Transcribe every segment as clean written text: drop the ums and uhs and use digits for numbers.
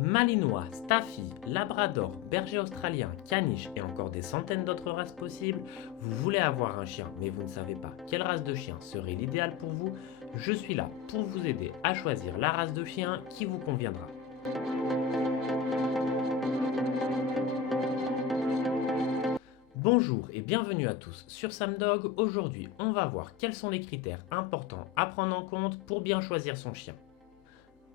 Malinois, Staffy, Labrador, Berger australien, Caniche et encore des centaines d'autres races possibles, vous voulez avoir un chien mais vous ne savez pas quelle race de chien serait l'idéal pour vous? Je suis là pour vous aider à choisir la race de chien qui vous conviendra. Bonjour et bienvenue à tous sur Samdog. Aujourd'hui, on va voir quels sont les critères importants à prendre en compte pour bien choisir son chien.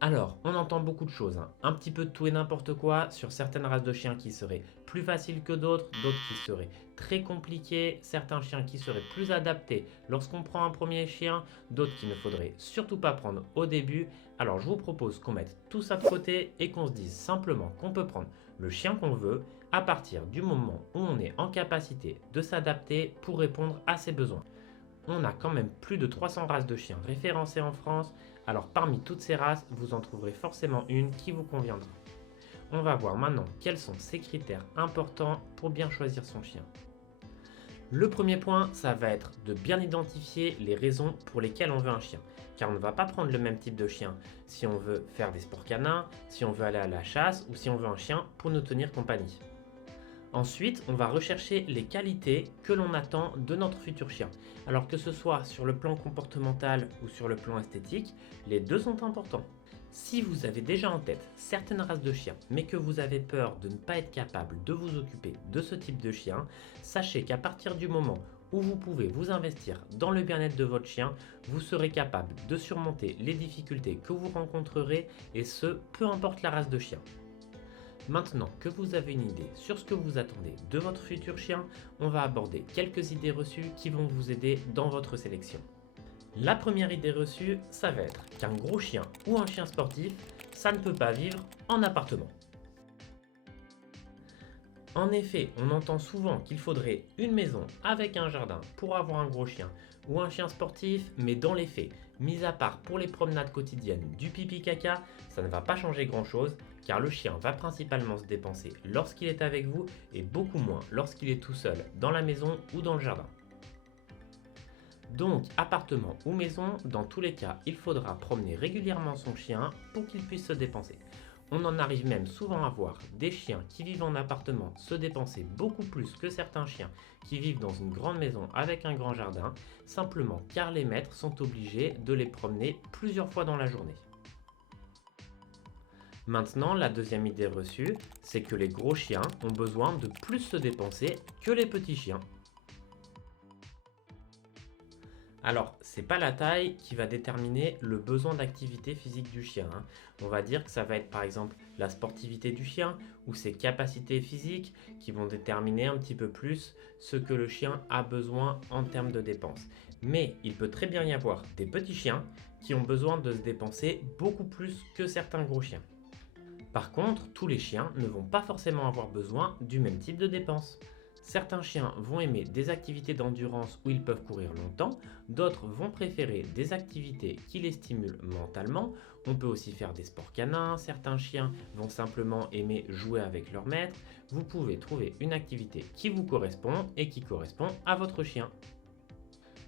Alors, on entend beaucoup de choses, un petit peu de tout et n'importe quoi sur certaines races de chiens qui seraient plus faciles que d'autres, d'autres qui seraient très compliquées, certains chiens qui seraient plus adaptés lorsqu'on prend un premier chien, d'autres qu'il ne faudrait surtout pas prendre au début. Alors, je vous propose qu'on mette tout ça de côté et qu'on se dise simplement qu'on peut prendre le chien qu'on veut à partir du moment où on est en capacité de s'adapter pour répondre à ses besoins. On a quand même plus de 300 races de chiens référencées en France, alors parmi toutes ces races, vous en trouverez forcément une qui vous conviendra. On va voir maintenant quels sont ces critères importants pour bien choisir son chien. Le premier point, ça va être de bien identifier les raisons pour lesquelles on veut un chien. Car on ne va pas prendre le même type de chien si on veut faire des sports canins, si on veut aller à la chasse ou si on veut un chien pour nous tenir compagnie. Ensuite, on va rechercher les qualités que l'on attend de notre futur chien. Alors que ce soit sur le plan comportemental ou sur le plan esthétique, les deux sont importants. Si vous avez déjà en tête certaines races de chiens, mais que vous avez peur de ne pas être capable de vous occuper de ce type de chien, sachez qu'à partir du moment où vous pouvez vous investir dans le bien-être de votre chien, vous serez capable de surmonter les difficultés que vous rencontrerez, et ce, peu importe la race de chien. Maintenant que vous avez une idée sur ce que vous attendez de votre futur chien, on va aborder quelques idées reçues qui vont vous aider dans votre sélection. La première idée reçue, ça va être qu'un gros chien ou un chien sportif, ça ne peut pas vivre en appartement. En effet, on entend souvent qu'il faudrait une maison avec un jardin pour avoir un gros chien ou un chien sportif, mais dans les faits, mis à part pour les promenades quotidiennes du pipi caca, ça ne va pas changer grand chose car le chien va principalement se dépenser lorsqu'il est avec vous et beaucoup moins lorsqu'il est tout seul dans la maison ou dans le jardin. Donc, appartement ou maison, dans tous les cas, il faudra promener régulièrement son chien pour qu'il puisse se dépenser. On en arrive même souvent à voir des chiens qui vivent en appartement se dépenser beaucoup plus que certains chiens qui vivent dans une grande maison avec un grand jardin, simplement car les maîtres sont obligés de les promener plusieurs fois dans la journée. Maintenant, la deuxième idée reçue, c'est que les gros chiens ont besoin de plus se dépenser que les petits chiens. Alors, c'est pas la taille qui va déterminer le besoin d'activité physique du chien. On va dire que ça va être par exemple la sportivité du chien ou ses capacités physiques qui vont déterminer un petit peu plus ce que le chien a besoin en termes de dépenses. Mais il peut très bien y avoir des petits chiens qui ont besoin de se dépenser beaucoup plus que certains gros chiens. Par contre, tous les chiens ne vont pas forcément avoir besoin du même type de dépenses. Certains chiens vont aimer des activités d'endurance où ils peuvent courir longtemps, d'autres vont préférer des activités qui les stimulent mentalement. On peut aussi faire des sports canins, certains chiens vont simplement aimer jouer avec leur maître. Vous pouvez trouver une activité qui vous correspond et qui correspond à votre chien.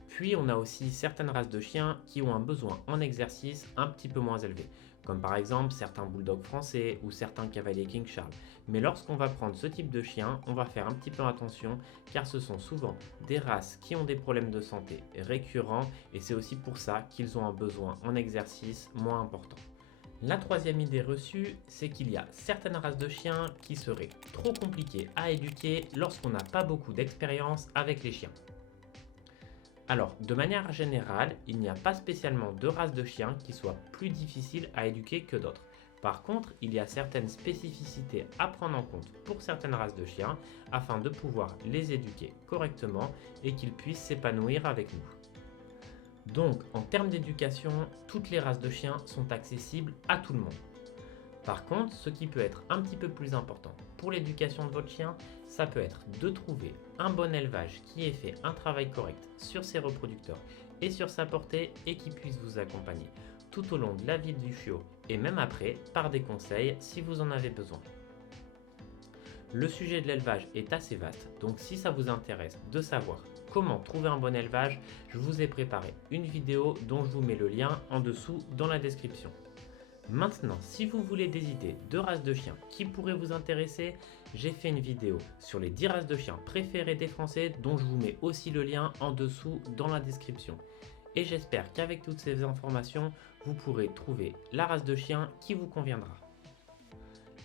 Puis on a aussi certaines races de chiens qui ont un besoin en exercice un petit peu moins élevé, comme par exemple certains bulldogs français ou certains cavaliers King Charles. Mais lorsqu'on va prendre ce type de chien, on va faire un petit peu attention car ce sont souvent des races qui ont des problèmes de santé récurrents et c'est aussi pour ça qu'ils ont un besoin en exercice moins important. La troisième idée reçue, c'est qu'il y a certaines races de chiens qui seraient trop compliquées à éduquer lorsqu'on n'a pas beaucoup d'expérience avec les chiens. Alors, de manière générale, il n'y a pas spécialement de races de chiens qui soient plus difficiles à éduquer que d'autres. Par contre, il y a certaines spécificités à prendre en compte pour certaines races de chiens afin de pouvoir les éduquer correctement et qu'ils puissent s'épanouir avec nous. Donc, en termes d'éducation, toutes les races de chiens sont accessibles à tout le monde. Par contre, ce qui peut être un petit peu plus important pour l'éducation de votre chien, ça peut être de trouver un bon élevage qui ait fait un travail correct sur ses reproducteurs et sur sa portée et qui puisse vous accompagner tout au long de la vie du chiot et même après par des conseils si vous en avez besoin. Le sujet de l'élevage est assez vaste, donc si ça vous intéresse de savoir comment trouver un bon élevage, je vous ai préparé une vidéo dont je vous mets le lien en dessous dans la description. Maintenant, si vous voulez des idées de races de chiens qui pourraient vous intéresser, j'ai fait une vidéo sur les 10 races de chiens préférées des Français dont je vous mets aussi le lien en dessous dans la description. Et j'espère qu'avec toutes ces informations, vous pourrez trouver la race de chien qui vous conviendra.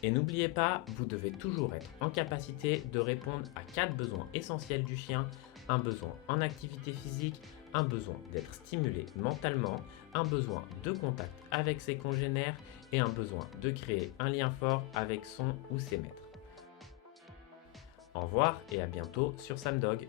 Et n'oubliez pas, vous devez toujours être en capacité de répondre à 4 besoins essentiels du chien: un besoin en activité physique, un besoin d'être stimulé mentalement, un besoin de contact avec ses congénères et un besoin de créer un lien fort avec son ou ses maîtres. Au revoir et à bientôt sur Samdog.